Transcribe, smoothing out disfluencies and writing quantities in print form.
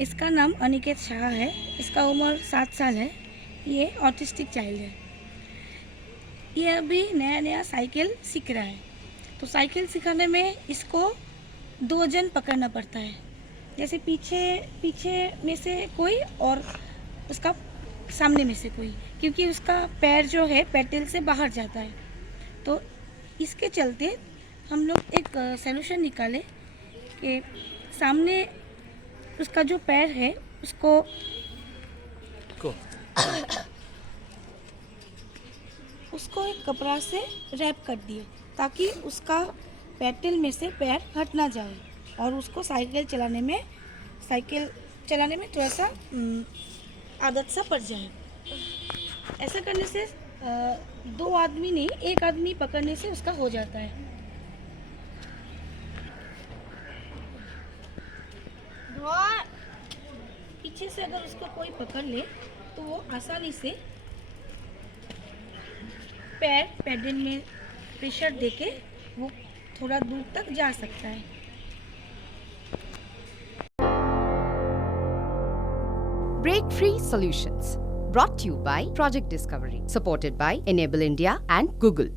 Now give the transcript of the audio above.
इसका नाम अनिकेत शाह है। इसका उम्र 7 साल है। ये ऑटिस्टिक चाइल्ड है। ये अभी नया नया साइकिल सीख रहा है। तो साइकिल सिखाने में इसको 2 जन पकड़ना पड़ता है। जैसे पीछे पीछे में से कोई और उसका सामने में से कोई, क्योंकि उसका पैर जो है पेडल से बाहर जाता है। तो इसके चलते हम लोग एक सॉल्यूशन निकाले कि सामने उसका जो पैर है उसको उसको एक कपड़ा से रैप कर दिए, ताकि उसका पेडल में से पैर हट ना जाए और उसको साइकिल चलाने में थोड़ा सा आदत सा पड़ जाए। ऐसा करने से 2 आदमी नहीं, 1 आदमी पकड़ने से उसका हो जाता है। पीछे से अगर उसको कोई पकड़ ले तो वो आसानी से पेडल में प्रेशर देके वो थोड़ा दूर तक जा सकता है। Break Free Solutions, brought to you by Project Discovery, supported by Enable India and Google.